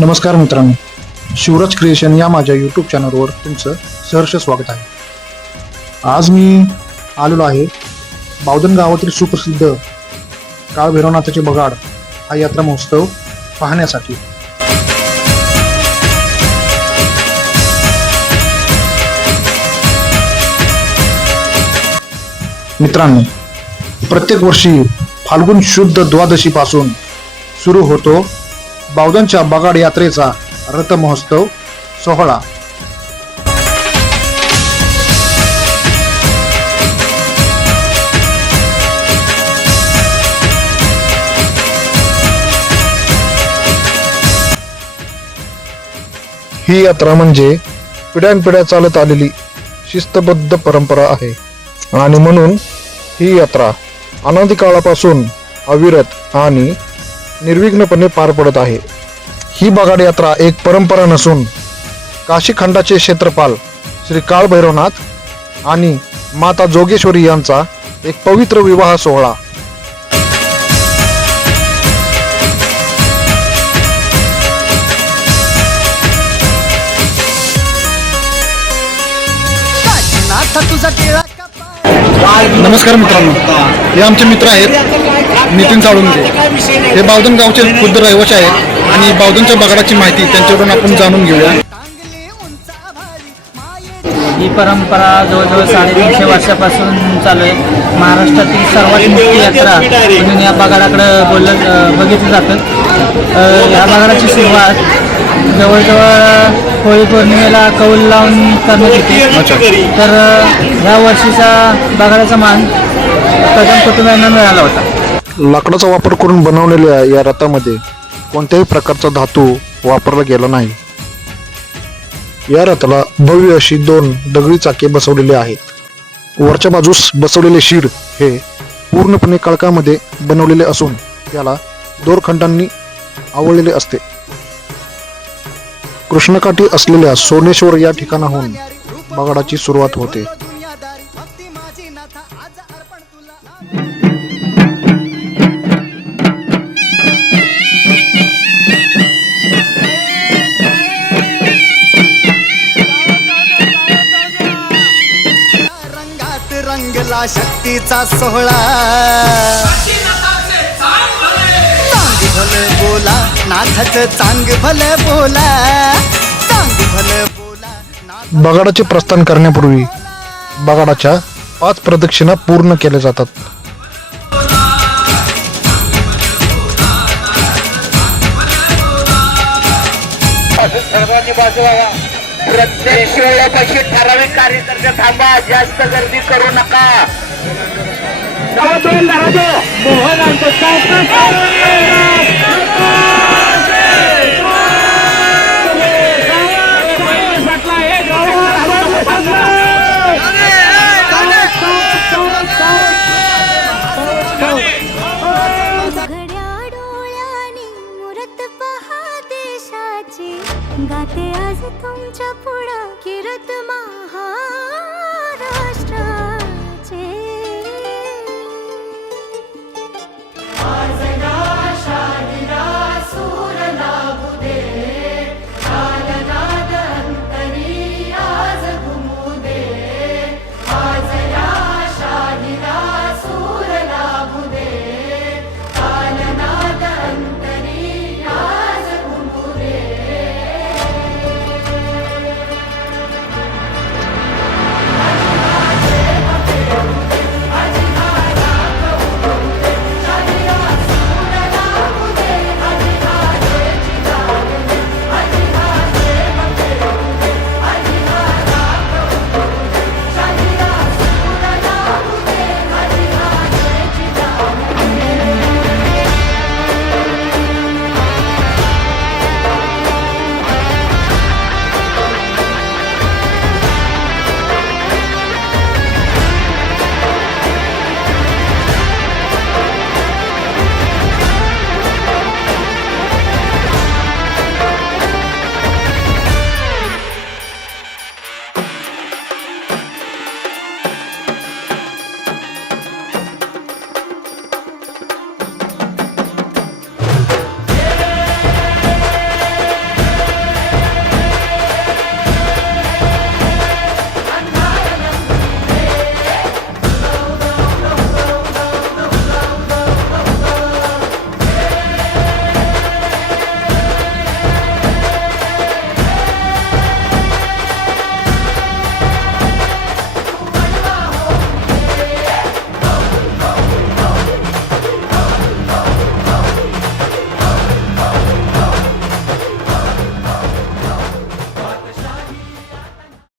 नमस्कार मित्रांनो, शिवराज क्रिएशन या माझ्या यूट्यूब चॅनलवर तुमचं सहर्ष स्वागत आहे. आज मी आलेलो आहे बावधन गावातील सुप्रसिद्ध काळभैरवनाथाचे बगाड हा यात्रा महोत्सव पाहण्यासाठी. मित्रांनो, प्रत्येक वर्षी फाल्गुन शुद्ध द्वादशी पासून सुरू होतो बावधनच्या बगाड यात्रेचा रथ महोत्सव सोहळा. ही यात्रा म्हणजे पिढ्यानपिढ्या चालत आलेली शिस्तबद्ध परंपरा आहे आणि म्हणून ही यात्रा अनादी काळापासून अविरत आणि निर्विघ्नपणे पार पडत आहे. ही बगाड यात्रा एक परंपरा नसून काशी खंडाचे क्षेत्रपाल श्री काळभैरवनाथ आणि माता जोगेश्वरी यांचा एक पवित्र विवाह सोहळा. नमस्कार मित्रांनो, हे आमचे मित्र आहेत नितीन साळुंके. हे बावधन गावचे खुद्द रहिवासी आहेत आणि बावधनच्या बगाडाची माहिती त्यांच्याकडून आपण जाणून घेऊया. ही परंपरा जवळजवळ 350 वर्षापासून चालू आहे. महाराष्ट्रातील सर्वात मोठी यात्रा म्हणून या बगाडाकडे बघितलं जातं. या बगाडाची सुरुवात जवळजवळ होळी पौर्णिमेला कौल लावून करण्यात येते. तर ह्या वर्षीचा बगाडाचा मान कदम कुटुंबियांना मिळाला होता. लाकडाचा वापर करून बनवलेल्या या रथामध्ये कोणत्याही प्रकारचा धातू वापरला गेला नाही. या रथाला भव्य अशी 2 दगडी चाके बसवलेले आहेत. वरच्या बाजूस बसवलेले शीड हे पूर्णपणे काळकामध्ये बनवलेले असून त्याला दोरखंडांनी आवळलेले असते. कृष्णकाठी असलेल्या सोनेश्वर या ठिकाणाहून बगाडाची सुरुवात होते. रंगात रंगला शक्तीचा सोहळा. चांग भले बोला नाथाचं, चांग भले बोला, चांग भले बोला. बगाडाचे प्रस्थान करण्यापूर्वी बगाडाच्या 5 प्रदक्षिणा पूर्ण केल्या जातात. सर्वांनी बाजू व्हावा. प्रत्येक वेळेपाशी ठराविक कार्यकर्ते थांबा, जास्त गर्दी करू नका. गाते आज तुमच्या पुढं किरत मा